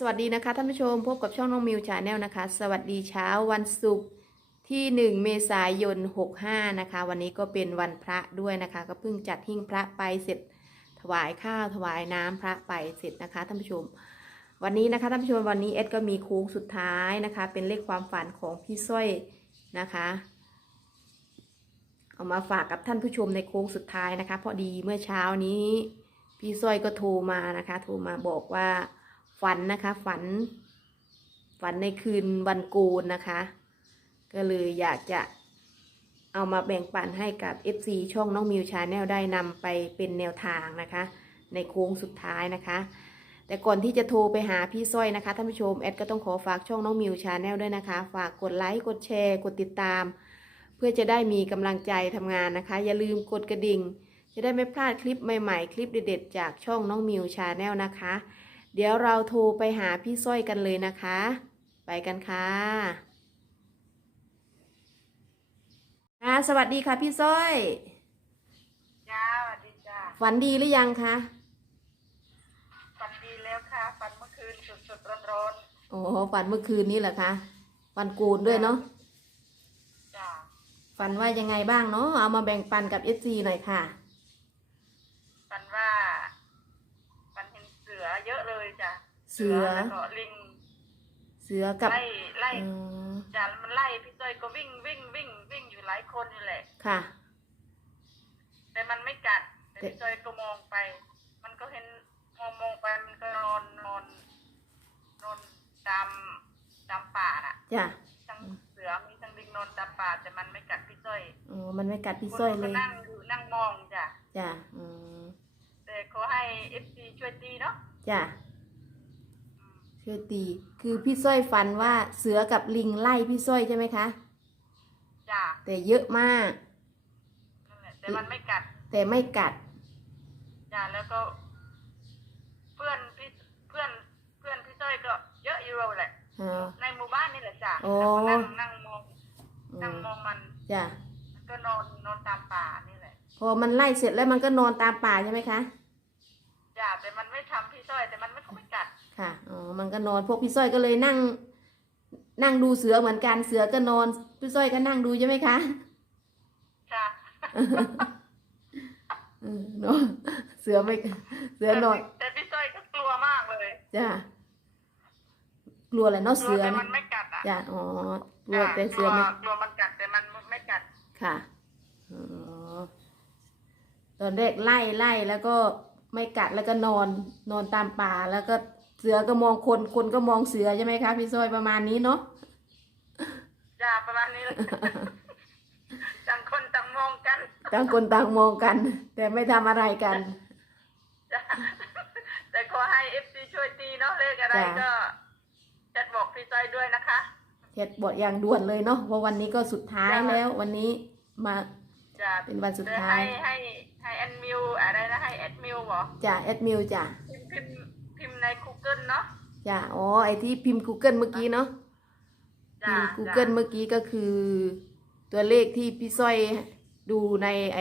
สวัสดีนะคะท่านผู้ชมพบกับช่องน้องมิวชาแนลนะคะ สวัสดีเช้าวันศุกร์ที่ 1 เมษายน 65 นะคะ วันนี้ก็เป็นวันพระด้วยนะคะ ก็เพิ่งจัดหิ้งพระไปเสร็จ ถวายข้าวถวายน้ำพระไปเสร็จนะคะท่านผู้ชม วันนี้นะคะท่านผู้ชมวันนี้เอ็ดก็มีโค้งสุดท้ายนะคะ เป็นเลขความฝันของพี่สร้อยนะคะ เอามาฝากกับท่านผู้ชมในโค้งสุดท้ายนะคะ พอดีเมื่อเช้านี้พี่สร้อยก็โทรมานะคะ โทรมาบอกว่า ฝันนะคะ ฝัน ฝันในคืนวันโกนนะคะ ก็เลยอยากจะเอามาแบ่งปันให้กับ FC ช่องน้องมิวชาแนลได้นำไปเป็นแนวทางนะคะ ในโค้งสุดท้ายนะคะ แต่ก่อนที่จะโทรไปหาพี่สร้อยนะคะท่านผู้ชมแอดก็ต้องขอฝากช่องน้องมิวชาแนลด้วยนะคะ ฝากกดไลค์กดแชร์ กดติดตาม เพื่อจะได้มีกำลังใจทำงานนะคะ อย่าลืมกดกระดิ่ง จะได้ไม่พลาดคลิปใหม่ๆ คลิปเด็ดๆจากช่องน้องมิวชาแนลนะคะ เดี๋ยวเราโทรไปหาพี่สร้อยกันเลยนะคะ ไปกันค่ะค่ะสวัสดีค่ะพี่สร้อย จ้าสวัสดีจ้าฝันดีหรือยังคะ ฝันดีแล้วค่ะ ฝันเมื่อคืนสดๆร้อนโอ้โหฝันเมื่อคืนนี้เหรอคะฝันกูนด้วยเนาะ ๆจ้า ฝันว่ายังไงบ้างเนาะ เอามาแบ่งปันกับเอซีหน่อยค่ะ ฝันว่าฝันเห็นเสือเยอะเลยจ้ะ เสือแล้วก็ลิง เสือกับไล่ไล่อืมจ้าแล้วมันไล่พี่เตยก็วิ่งวิ่งวิ่งวิ่งอยู่หลายคนนี่แหละ ค่ะ แต่มันไม่กัดแต่แต่พี่เตยก็มองไป มันก็เห็นมองมองไปมันก็นอนนอนนอนตามตามป่าน่ะจ้ะทั้งเสือมีทั้งลิงนอนตามป่า แต่มันไม่กัดพี่เตยอ๋อมันไม่กัดพี่สร้อยเลก็ยนั่งอยู่นั่งมองจ้ะจ้ะอืมแต่ขอให้เอฟซีช่วยตีเนาะจ้ะ ช่วยตี คือพี่สร้อยฝันว่าเสือกับลิงไล่พี่สร้อยใช่ไหมคะ จ้าแต่เยอะมาก นั่นแหละแต่มันไม่กัดแต่ไม่กัด จ้าแล้วก็ เพื่อนพี่เพื่อนเพื่อนพี่จ้อยก็เยอะอยู่แหละอ๋อในหมู่บ้านนี่แหละจ้าโอ้ แล้วก็นั่งนั่งมองอืนั่งมมองมันจ้ะ มันก็นอนนอนตามป่านี่แหละพอมันไล่เสร็จแล้วมันก็นอนตามป่าใช่ไหมคะ จ้าแต่มันไม่ทำพี่จ้อย แต่มันไม่ไม่กัด ค่ะอ๋อมันก็นอนพวกพี่สร้อยก็เลยนั่ง นั่งดูเสือเหมือนกันเสือก็นอน พี่สร้อยก็นั่งดูใช่ไหมคะจ้าเออเนาะเสือไม่เสือนอนแต่พี่จ้อยก็กลัวมากเลยจ้ะกลัวอะไรเนาะกลัเสืวอแต่นะมันไม่กัดอะจ้ะอ๋อกลัวจ้ะแต่เสือไม่กลัวมันกัดแต่มันไม่กัดค่ะอ๋อตอนแรกไล่ไล่แล้วก็ไม่กัดแล้วก็นอน นอนตามป่าแล้วก็ เสือก็มองคนคนก็มองเสือใช่ไหมคะพี่สร้อยประมาณนี้เนาะจ้าประมาณนี้เลยต่างคนต่างมองกันต่างคนต่างมองกัน แต่ไม่ทำอะไรกันจ้ะแต่ขอให้เอฟซีช่วยตีเนาะเลขอะไรจ้ะก็จัดบอกพี่จอยด้วยนะคะเฮ็ดบทอย่างด่วนเลยเนาะเพราะวันนี้ก็สุดท้ายจ้ะแล้ว วันนี้มาจะเป็นวันสุดเดี๋ยวท้ายให้ให้ให้แอดมิวอะไรนะให้แอดมิวเหรอจ้ะแอดมิวจ้ะพิม Google เนาะจ้ะอ๋อไอที่พิมพ์ Google เมื่อกี้เนาะจ้ะพิมพ์ Google เมื่อกี้ก็คือ ตัวเลขที่พี่สร้อยดูในไอ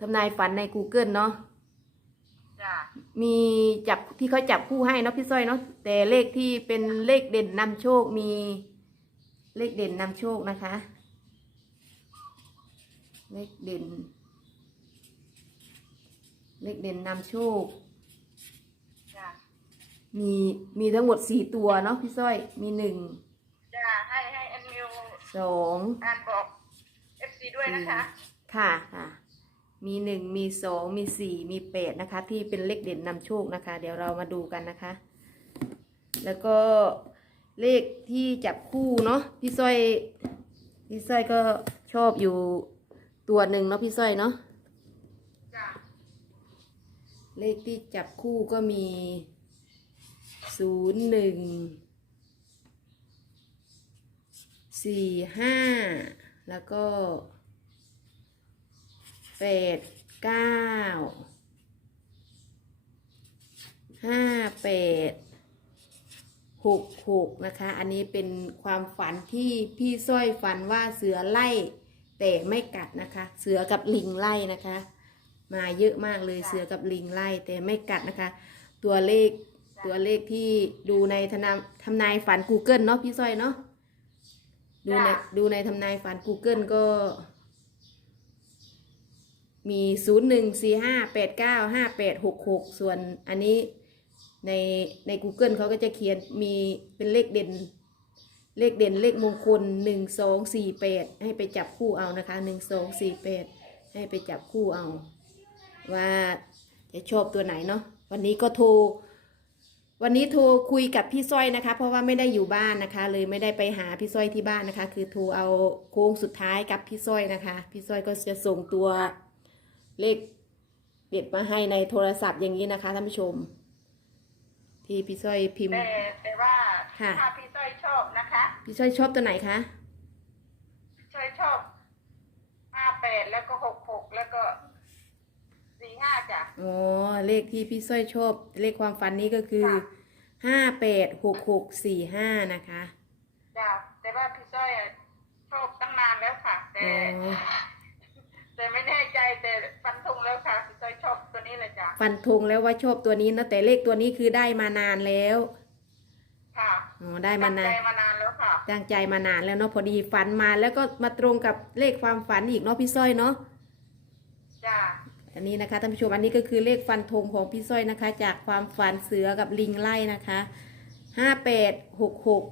ทำนายฝันใน Google เนาะ จ้ะมีจับที่เขาจับคู่ให้เนาะพี่สร้อยเนาะแต่เลขที่เป็นเลขเด่นนำโชคมีเลขเด่นนำโชคนะคะ เลขเด่น เลขเด่นนำโชคจ้ะ มีมีทั้งหมดสี่ตัวเนาะพี่สร้อยมีหนึ่งจ้ะให้ให้แอดมิวสองอ่านบอกเอฟซีด้วยนะคะค่ะค่ะ มีหนึ่งมีสองมีสี่มีแปดนะคะ ที่เป็นเลขเด่นนำโชคนะคะ เดี๋ยวเรามาดูกันนะคะ แล้วก็เลขที่จับคู่เนาะพี่สร้อย พี่สร้อยก็ชอบอยู่ตัวหนึ่งเนาะพี่สร้อยเนาะจ้ะเลขที่จับคู่ก็มี ศูนย์หนึ่งสี่ห้าแล้วก็แปดเก้าห้าแปดหกหกนะคะ อันนี้เป็นความฝันที่พี่สร้อยฝันว่าเสือไล่ แต่ไม่กัดนะคะ เสือกับลิงไล่นะคะ มาเยอะมากเลยเสือกับลิงไล่แต่ไม่กัดนะคะ ตัวเลข ตัวเลขที่ดูในทนามทำนายฝัน Google เนาะพี่สร้อยเนาะดูในจ้ะ ดูในทำนายฝัน Google ก็ มีศูนย์หนึ่งสี่ห้าแปดเก้าห้าแปดหกหกส่วนอันนี้ในใน Google เขาก็จะเขียนมีเป็นเลขเด่น เลขเด่นเลขมงคลหนึ่งสองสี่แปดให้ไปจับคู่เอานะคะหนึ่งสองสี่แปดให้ไปจับคู่เอา ว่าจะชอบตัวไหนเนาะวันนี้ก็โทร วันนี้โทรคุยกับพี่สร้อยนะคะ เพราะว่าไม่ได้อยู่บ้านนะคะ เลยไม่ได้ไปหาพี่สร้อยที่บ้านนะคะ คือโทรเอาโค้งสุดท้ายกับพี่สร้อยนะคะ พี่สร้อยก็จะส่งตัวเลขเด็ดมาให้ในโทรศัพท์อย่างนี้นะคะท่านผู้ชม ที่พี่สร้อยพิมพ์แต่แต่ว่าค่ะ ถ้าพี่ต้อยชอบนะคะพี่สร้อยชอบตัวไหนคะพี่ต้อยชอบห้าแปดแล้วก็หกหกแล้วก็สี่ห้า จ้ะ อ๋อเลขที่พี่สร้อยชอบ เลขความฝันนี้ก็คือค่ะ ห้าแปดหกหกสี่ห้านะคะ จ้ะแต่ว่าพี่ต้อยอะชอบตั้งนานแล้วค่ะ แต่อ๋อ แต่ไม่แน่ใจแต่ฟันธงแล้วค่ะพี่ต้อยชอบตัวนี้เลยจ้ะฟันธงแล้วว่าชอบตัวนี้นะแต่เลขตัวนี้คือได้มานานแล้วค่ะอ๋อได้มาตั้งนาใจนมานานแล้วค่ะ ตั้งใจมานานแล้วเนาะพอดีฝันมาแล้วก็มาตรงกับเลขความฝันอีกเนาะพี่สร้อยเนาะจ้ะ อันนี้นะคะท่านผู้ชมอันนี้ก็คือเลขฟันธงของพี่สร้อยนะคะ จากความฝันเสือกับลิงไล่นะคะห้าแปดหกหก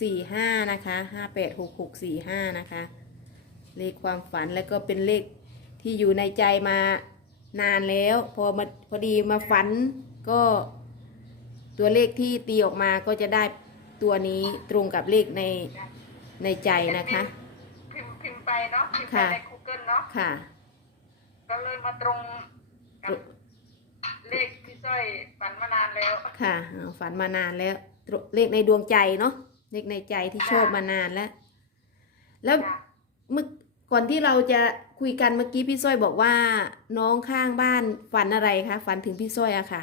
สี่ห้านะคะห้าแปดหกหกสี่ห้านะคะ เลขความฝันแล้วก็เป็นเลขที่อยู่ในใจมานานแล้ว พอมาพอดีมาฝันก็ตัวเลขที่ตีออกมาก็จะได้ตัวนี้ตรงกับเลขในในใจนะคะพิมพ์พิมพ์ไปเนาะพิมพ์ไปค่ะใน Google เนาะค่ะ ก็เลยมาตรงกับเลขที่สร้อยฝันมานานแล้วค่ะอ่าฝันมานานแล้วตรเลขในดวงใจเนาะเลขในใจที่ชอบมานานแล้ว แล้วจ้ะเมื่อก่อนที่เราจะคุยกันเมื่อกี้พี่สร้อยบอกว่าน้องข้างบ้านฝันอะไรคะฝันถึงพี่สร้อยอะค่ะ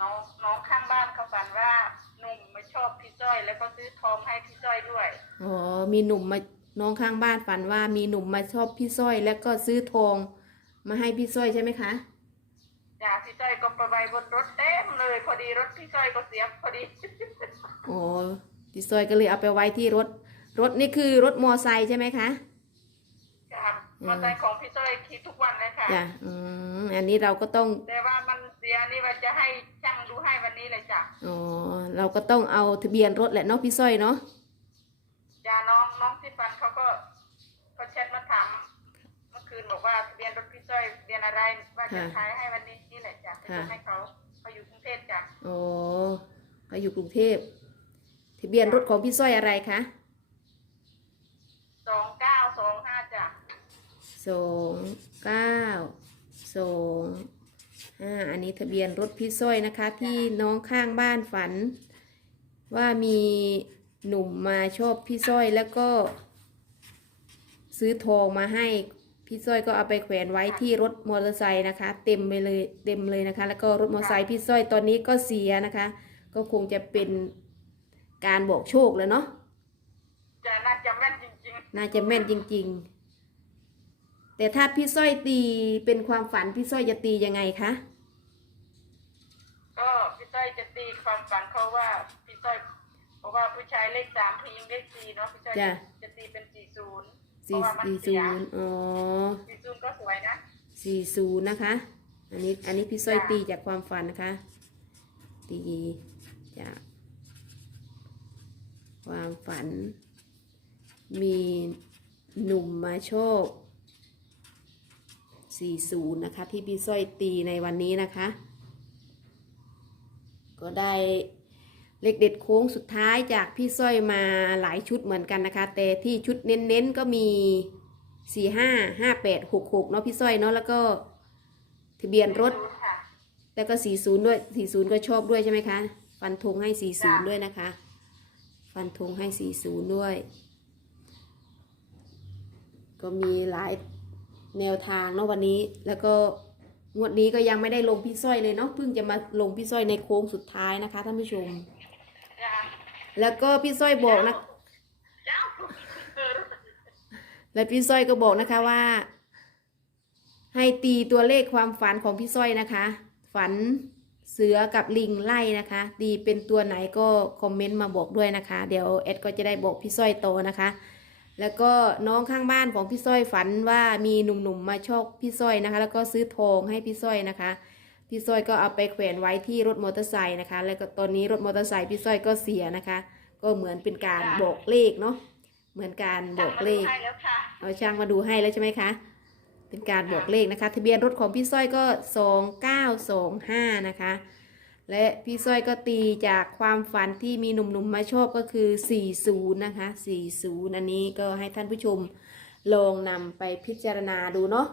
น้องน้องข้างบ้านเขาฝันว่าหนุ่มมาชอบพี่สร้อย แล้วก็ซื้อทองให้พี่สร้อยด้วย อ๋อ มีหนุ่มมา น้องข้างบ้านฝันว่ามีหนุ่มมาชอบพี่สร้อยแล้วก็ซื้อทองมาให้พี่สร้อยใช่ไหมคะจ้ะพี่สร้อยก็ไปไว้บนรถเต็มเลย พอดีรถพี่สร้อยก็เสียพอดีอ๋อพี่สร้อยก็เลยเอาไปไว้ที่รถ รถนี่คือรถมอไซค์ใช่ไหมคะจ้ะมอเตอร์ไซค์ของพี่สร้อยขี่ทุกวันเลยค่ะจ้ะอืมอันนี้เราก็ต้องแต่ว่ามันเสียนี่ว่าจะให้ช่างดูให้วันนี้เลยจ้ะอ๋อเราก็ต้องเอาทะเบียนรถแหละเนาะพี่สร้อยเนาะจ้ะน้องน้องที่ฟันเขาก็เขาแชทมาถามเมื่อคืนบอกว่าทะเบียนรถพี่สร้อยทะเบียนอะไรว่าจะขายให้วันนี้นี่แหละจ้ะจะให้เขาเขาอยู่กรุงเทพจ้ะอ๋อเขาอยู่กรุงเทพทะเบียนรถของพี่สร้อยอะไรคะสองเก้าสองห้าจ้ะสองเก้าสองห้าอันนี้ทะเบียนรถพี่สร้อยนะคะ ที่น้องข้างบ้านฝัน ว่ามีหนุ่มมาชอบพี่สร้อยแล้วก็ ซื้อทองมาให้ พี่สร้อยก็เอาไปแขวนไว้ที่รถมอเตอร์ไซค์นะคะ เต็มไปเลยเต็มเลยนะคะ แล้วก็รถมอเตอร์ไซค์พี่สร้อยตอนนี้ก็เสียนะคะ ก็คงจะเป็นการบอกโชคแล้วเนาะจะน่าจะแม่นจริงน่าจะแม่นจริง ๆ แต่ถ้าพี่สร้อยตีเป็นความฝันพี่สร้อยจะตียังไงคะๆก็พี่สร้อยจะตีความฝันเขาว่าพี่สร้อยเพราะว่าผู้ชายเลขสามผู้หญิงเลขสี่เนาะพี่สร้อยจ้ะจะตีเป็นสี่ศูนย์เพ สี่ราะว่ามันสี่เสีศูยนย์อ๋อสี่ศูนย์ก็สวยนะสี่ศูนย์นะคะ อันนี้อันนี้พี่สร้อยจ้ะตีจากความฝันนะคะ ตีจากความฝัน มีหนุ่มมาโชคสี่ศูนย์นะคะ ที่พี่สร้อยตีในวันนี้นะคะ ก็ได้ เลขเด็ดโค้งสุดท้ายจากพี่สร้อยมาหลายชุดเหมือนกันนะคะ แต่ที่ชุดเน้นๆก็มีสี่ห้าห้าแปดหกหกเนาะพี่สร้อยเนาะแล้วก็ทะเบียนรถ แล้วก็สี่ศูนย์ด้วยสี่ศูนย์ก็ชอบด้วยใช่ไหมคะ ฟันธงให้สี่ศูนย์ด้วยนะคะ ฟันธงให้สี่ศูนย์ด้วย ก็มีหลายแนวทางเนาะวันนี้แล้วก็งวดนี้ก็ยังไม่ได้ลงพี่สร้อยเลยเนาะเพิ่งจะมาลงพี่สร้อยในโค้งสุดท้ายนะคะท่านผู้ชม แล้วก็พี่สร้อยบอกนะเจ้าเออและพี่สร้อยก็บอกนะคะว่า ให้ตีตัวเลขความฝันของพี่สร้อยนะคะ ฝันเสือกับลิงไล่นะคะดีเป็นตัวไหนก็คอมเมนต์มาบอกด้วยนะคะ เดี๋ยวเอ็ดก็จะได้บอกพี่สร้อยโตนะคะ แล้วก็น้องข้างบ้านของพี่สร้อยฝันว่ามีหนุ่มๆมาชอบพี่สร้อยนะคะ แล้วก็ซื้อทองให้พี่สร้อยนะคะ พี่สร้อยก็เอาไปแขวนไว้ที่รถมอเตอร์ไซค์นะคะ แล้วก็ตอนนี้รถมอเตอร์ไซค์พี่สร้อยก็เสียนะคะ ก็เหมือนเป็นการบอกเลขเนาะเหมือนการบอกเลขให้แล้วค่ะเอาช่างมาดูให้แล้วใช่ไหมคะ เป็นการบอกเลขนะคะ ทะเบียนรถของพี่สร้อยก็2925นะคะ และพี่สร้อยก็ตีจากความฝันที่มีหนุ่มๆมาชอบก็คือ40นะคะ40อันนี้ก็ให้ท่านผู้ชมลองนำไปพิจารณาดูเนาะ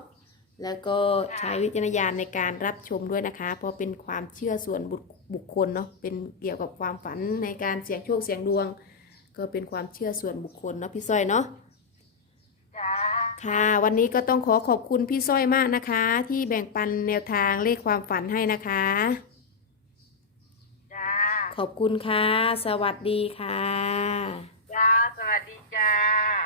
แล้วก็ใช้วิจารณญาณในการรับชมด้วยนะคะ เพราะเป็นความเชื่อส่วนบุคบุคคลเนาะเป็นเกี่ยวกับความฝันในการเสี่ยงโชคเสี่ยงดวง ก็เป็นความเชื่อส่วนบุคคลเนาะพี่สร้อยเนาะจ้าค่ะ วันนี้ก็ต้องขอขอบคุณพี่สร้อยมากนะคะ ที่แบ่งปันแนวทางเลขความฝันให้นะคะจ้าขอบคุณค่ะ สวัสดีค่ะ จ้า สวัสดีจ้า